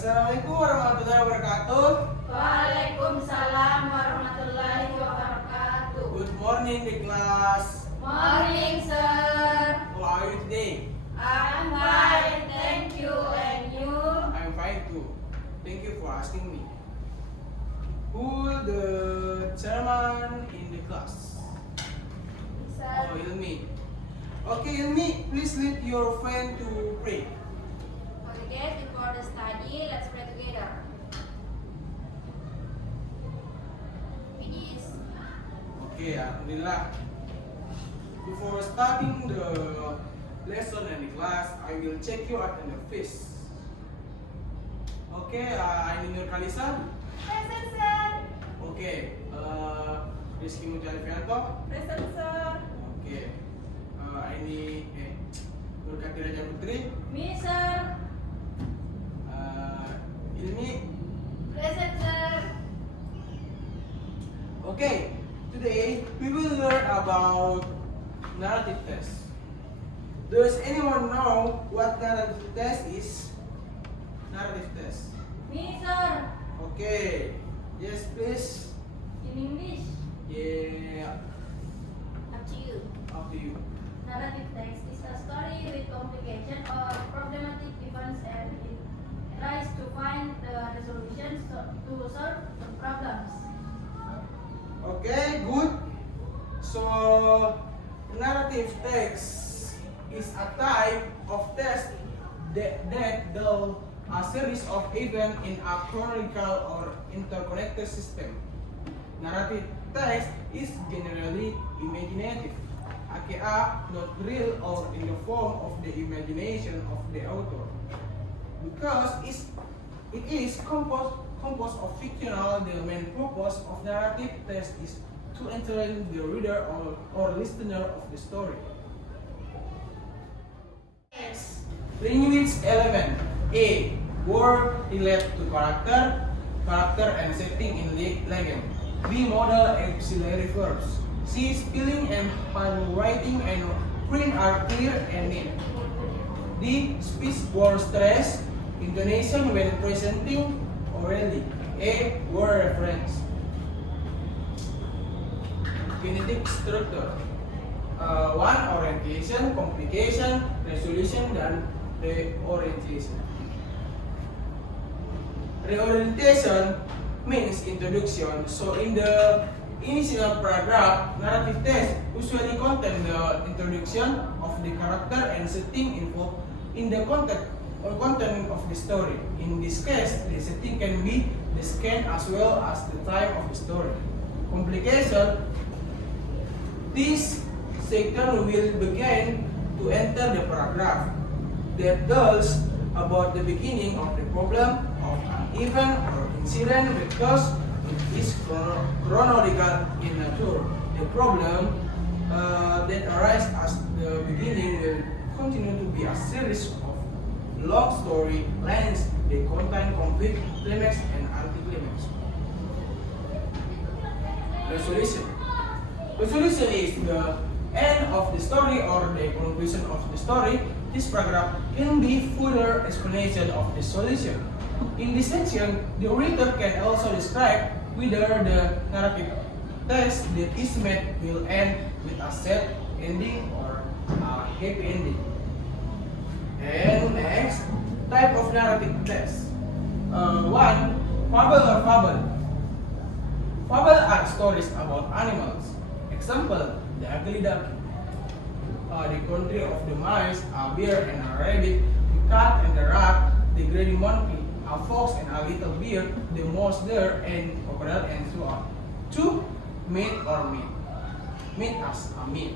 Assalamualaikum warahmatullahi wabarakatuh. Waalaikumsalam warahmatullahi wabarakatuh. Good morning, the class. Morning, sir. How are you today? I'm fine, thank you. And you? I'm fine too. Thank you for asking me. Who the chairman in the class? Sir. Oh, Ilmi. Okay, Ilmi, please lead your friend to pray. Okay, before the study, let's pray together. Finish. Okay, Alhamdulillah. Before starting the lesson and the class, I will check you out in the face. Okay, I need your Kalisa. Present, sir. Okay, Rizky Mujalfianto. Present, sir. Okay, I need Nurkati Raja Putri. Me, sir. Ilmi. Present, sir. Okay, today we will learn about narrative test. Does anyone know what narrative test is? Narrative test. Me, sir. Okay. Yes, please. In English. Yeah. Up to you. Up to you. Narrative text is a story with complication or problematic events and it tries to find the resolutions to solve the problems. Okay, good. So, narrative text is a type of text that deal a series of events in a chronological or interconnected system. Narrative text is generally imaginative, aka not real or in the form of the imagination of the author. Because it is composed of fictional, the main purpose of narrative text is to entertain the reader or listener of the story. Next, language element. A. Word relate to character and setting in legend. B. Modal auxiliary verbs. C. Spelling and handwriting and print are clear and neat. D. Speech word stress, intonation when presenting orally. A. Word reference. Kinetic structure. 1. Orientation, complication, resolution, dan reorientation. Reorientation means introduction. So in the initial paragraph, narrative text usually contain the introduction of the character and setting info in the content of the story. In this case, the setting can be the scan as well as the time of the story. Complication. This section will begin to enter the paragraph that tells about the beginning of the problem of an event or incident because it is chronological in nature. The problem that arises as the beginning will continue to be a series of long story lines that contain conflict, climax, and anticlimax. Resolution. Resolution is the end of the story or the conclusion of the story. This paragraph can be further explanation of the solution. In this section, the reader can also describe whether the narrative text that is made will end with a sad ending or a happy ending. And next, type of narrative text. 1. Fable or fable. Fable are stories about animals. Example, the ugly duckling. The country of the mice, a bear and a rabbit, the cat and the rat, the greedy monkey, a fox and a little bear, the mouse there, and crocodile, and so on. 2. Myth or myth. Myth as a myth,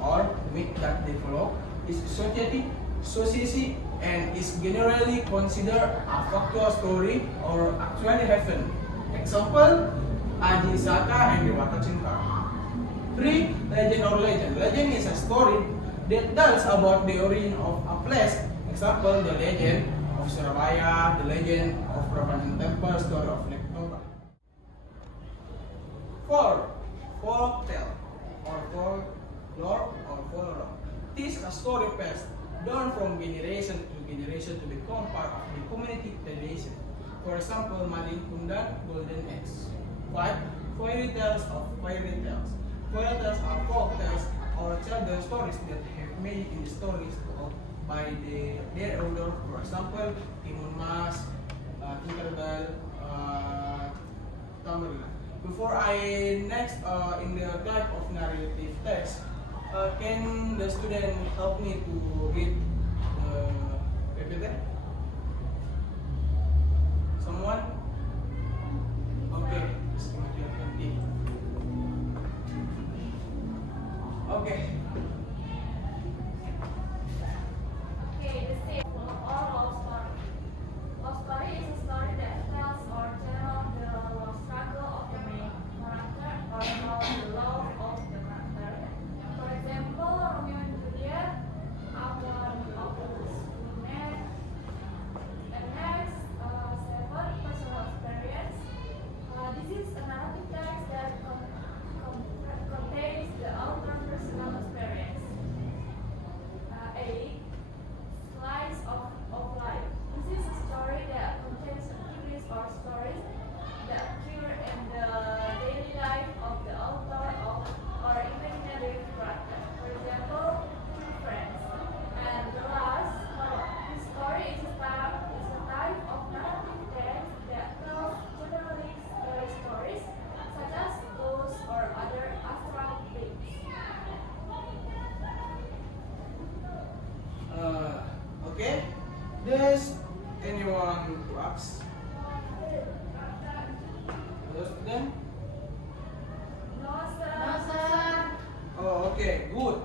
or myth that develop is society and is generally considered a factual story or actually happened. Example, Aji Saka and the Wata Cinta. 3. Legend or legend. Legend is a story that tells about the origin of a place. Example, the legend of Surabaya, the legend of Rapangan Temple, story of Lake Toba. 4. Folktale or folklore or folklore. This is a story passed down from generation to generation to become part of the community tradition. For example, Malin Kundan, Golden Eggs. 5. Fairy tales of fairy tales. Fairy tales are folk tales or children's stories that have made in the stories told by their elder. For example, Timun Mas, Tinkerbell, Tamerlan. Before I next in the type of narrative text, can the student help me to read the PPT? Someone? Okay, okay. Okay, the same or love story. Love story is a story that tells or tells the love struggle of the main character or about the love of the character. For example, Romeo and Juliet, Upon of Met, and next, 7 personal experience. This is a narrative text that contains the author's personal experience. 8. Slice of life. This is a story that contains activities or stories that occur in the daily life of the author or imaginative character. For example, two friends. And the last, this story is a type of narrative text that tells generally stories such as ghosts or other astral beings. Okay. Does anyone to ask? Hello, student? No, sir. No, sir. Oh, okay, good.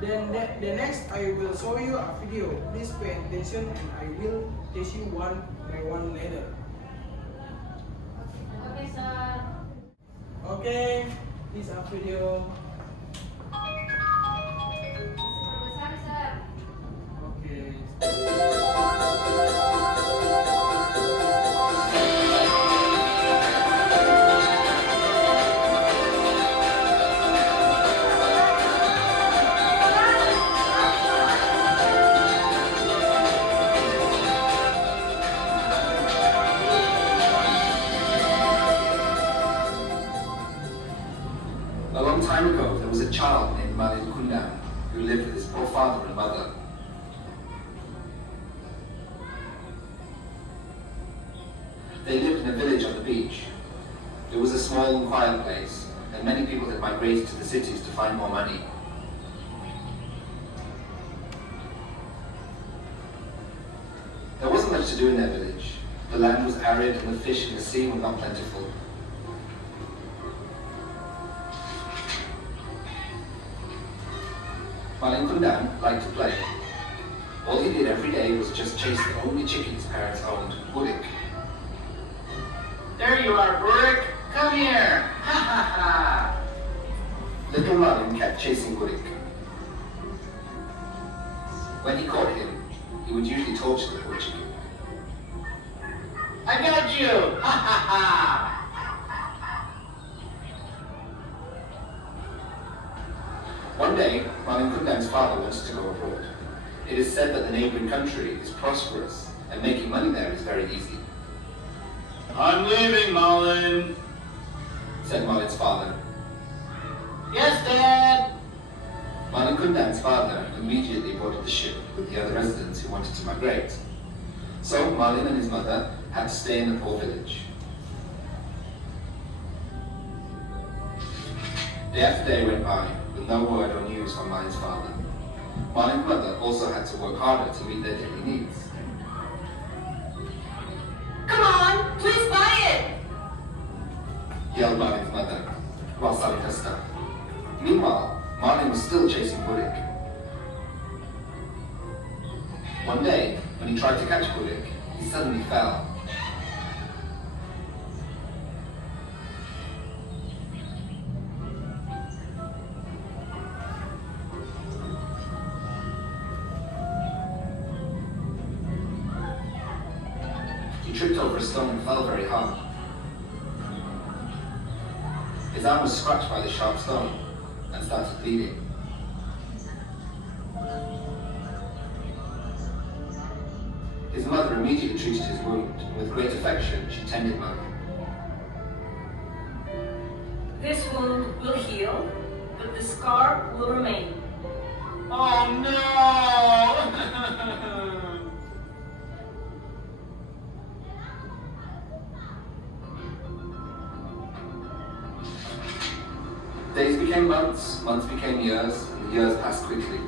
Then the next I will show you a video. Please pay attention and I will teach you one by one later. Okay, sir. Okay, this is a video. Besar, sir. Okay. A long time ago, there was a child named Malin Kundan who lived with his poor father and mother. They lived in a village on the beach. It was a small and quiet place, and many people had migrated to the cities to find more money. There wasn't much to do in their village. The land was arid and the fish in the sea were not plentiful. Malin Kundan liked to play. All he did every day was just chase the only chicken his parents owned, Burik. There you are, Burik. Come here. Ha ha ha. Little Malin kept chasing Burik. When he caught him, he would usually torture the poor chicken. I got you. Ha ha ha. One day, Malin Kundan's father wanted to go abroad. It is said that the neighboring country is prosperous, and making money there is very easy, I'm leaving, Malin. said Malin's father. Yes, Dad. Malin Kundan's father immediately boarded the ship with the other residents who wanted to migrate. So Malin and his mother had to stay in the poor village. Day after day went by, with no word or news from Malin's father. Malin's mother also had to work harder to meet their daily needs. Come on, please buy it. Yelled Malin's mother, while selling her stuff. Meanwhile, Malin was still chasing Burik. One day, when he tried to catch Burik, he suddenly fell. He tripped over a stone and fell very hard. His arm was scratched by the sharp stone and started bleeding. His mother immediately treated his wound, and with great affection she tended Malin. This wound will heal, but the scar will remain. Oh no! Days became months, months became years, and the years passed quickly.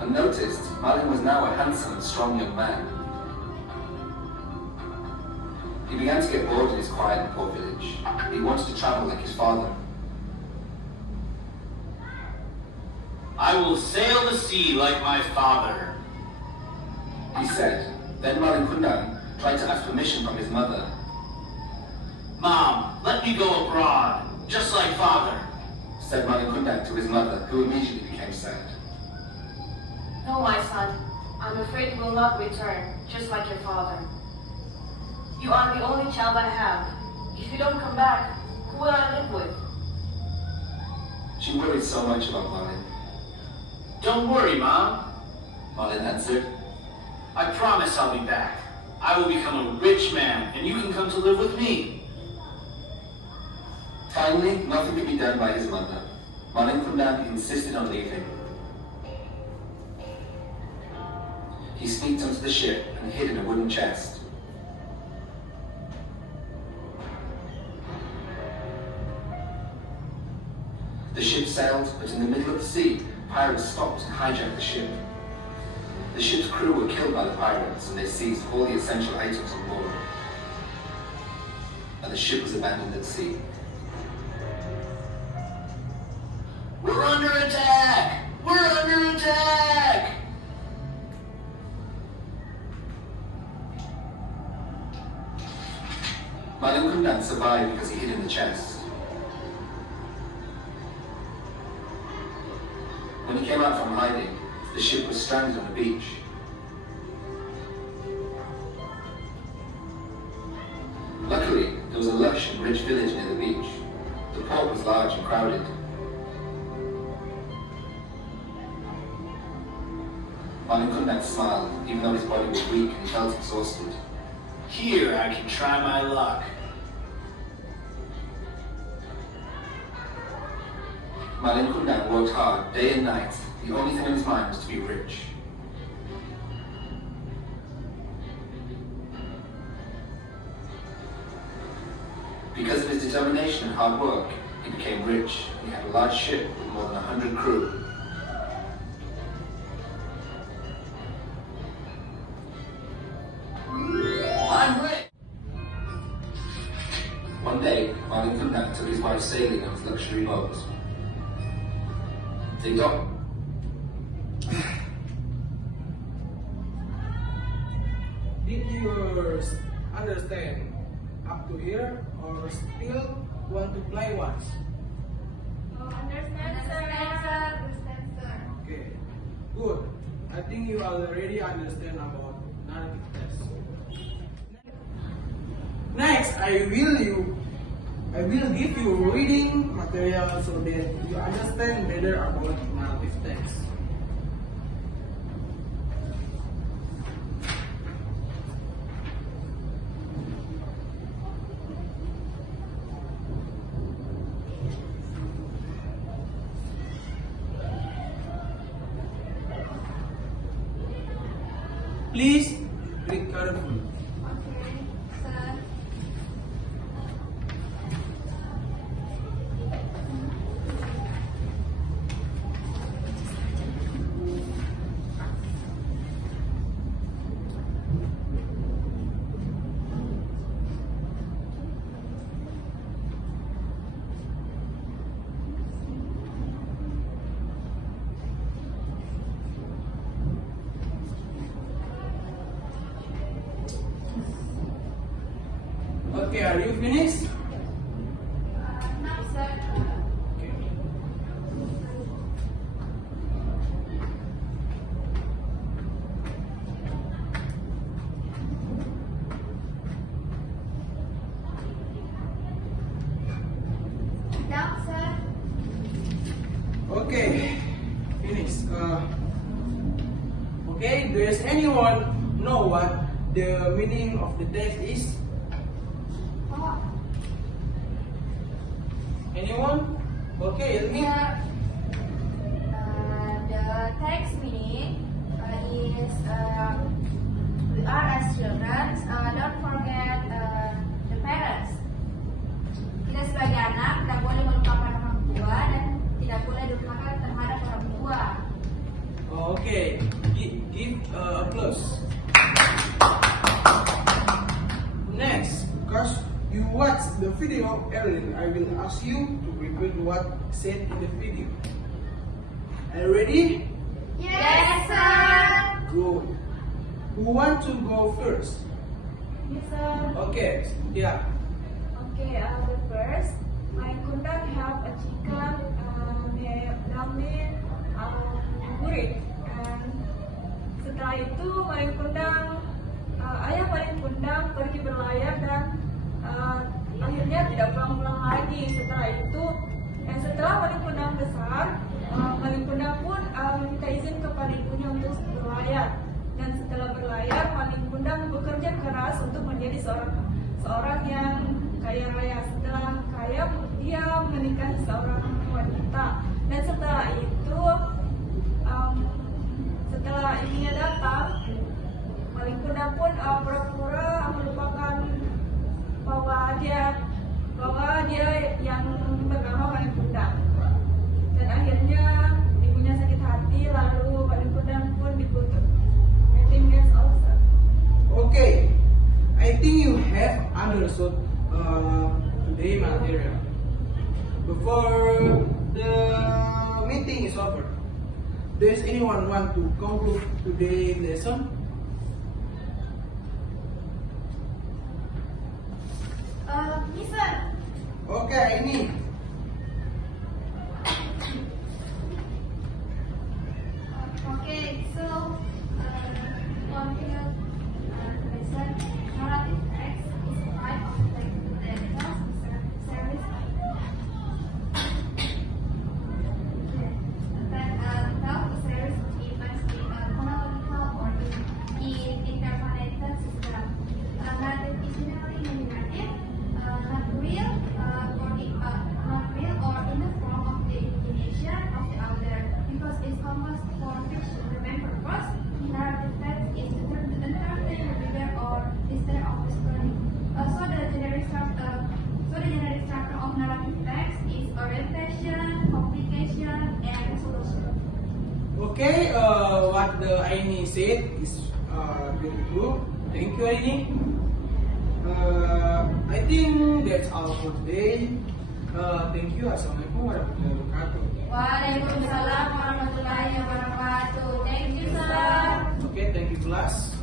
Unnoticed, Malin was now a handsome and strong young man. He began to get bored in his quiet and poor village. He wanted to travel like his father. I will sail the sea like my father. He said. Then Malin Kundan tried to ask permission from his mother. Mom, let me go abroad, just like father. Said Malin Kundan to his mother, who immediately became sad. No, my son. I'm afraid you will not return, just like your father. You are the only child I have. If you don't come back, who will I live with? She worried so much about Malin. Don't worry, Mom. Malin answered. I promise I'll be back. I will become a rich man, and you can come to live with me. Finally, nothing could be done by his mother. Malin Kundan insisted on leaving. He sneaked onto the ship and hid in a wooden chest. The ship sailed, but in the middle of the sea, pirates stopped and hijacked the ship. The ship's crew were killed by the pirates, and they seized all the essential items on board. And the ship was abandoned at sea. We're under attack! We're under attack! Malin Kundan survived because he hid in the chest. When he came out from hiding, the ship was stranded on a beach. Luckily, there was a lush and rich village near the beach. The port was large and crowded. Malin Kundan smiled, even though his body was weak and he felt exhausted. Here I can try my luck. Malin Kundan worked hard, day and night. The only thing on his mind was to be rich. Because of his determination and hard work, he became rich. He had a large ship with more than 100 crew. I'm rich! One day, Malin Kundan took his wife sailing on his luxury boat. They docked. Did you understand up to here or still want to play once? Understand, sir. Understand, sir. Okay, good. I think you already understand about narrative test. Next, I will give you reading material so that you understand better about narrative text. Please read carefully. Okay, sir. Okay, are you finished? No, sir. Okay. Down, sir. Okay, finish. Okay, does anyone know what the meaning of the text is? Anyone? Okay, let me. The text meaning is we are as children, don't forget the parents. Kita sebagai anak tidak boleh melupakan orang tua dan tidak boleh durhaka terhadap orang tua. Okay, give applause. Next, because you watched the video earlier, I will ask you to repeat what said in the video. Are you ready? Yes, sir. Good. Who want to go first? Yes, sir. Okay, yeah. Okay, the first, my kundang have a chicken namanya gurit. Setelah itu paling kundang ayah paling kundang pergi berlayar dan akhirnya tidak pulang-pulang lagi. Setelah itu setelah paling kundang besar, paling kundang pun minta izin kepada ibunya untuk berlayar. Dan setelah berlayar, paling kundang bekerja keras untuk menjadi seorang yang kaya raya. Setelah kaya, dia menikahi seorang wanita. Dan setelah itu, setelah ibunya datang, paling kundang pun pura-pura melupakan bahwa dia yang bernama paling kundang. Dan akhirnya ibunya sakit hati, lalu paling kundang pun dikutuk. I think that's all, sir. Okay, I think you have understood today material. Before the meeting is over, does anyone want to conclude today's lesson? Mister. Okay, ini. Okay, so continue lesson. Narrative text is a type of technical service. That tells a series of events in a chronological order in interconnected system. Narrative is generally narrative, not real, or in the form of the imagination of the author, because it's composed for fiction. Remember, first, narrative text is to entertain the reader or listener of the story. So the generic structure of narrative text is orientation, complication, and resolution. Okay, what the Aini said is very true. Thank you, Aini. I think that's all for today. Thank you. Assalamualaikum warahmatullahi wabarakatuh. Waalaikumsalam warahmatullahi wabarakatuh. Thank you, sir. Okay, thank you, class.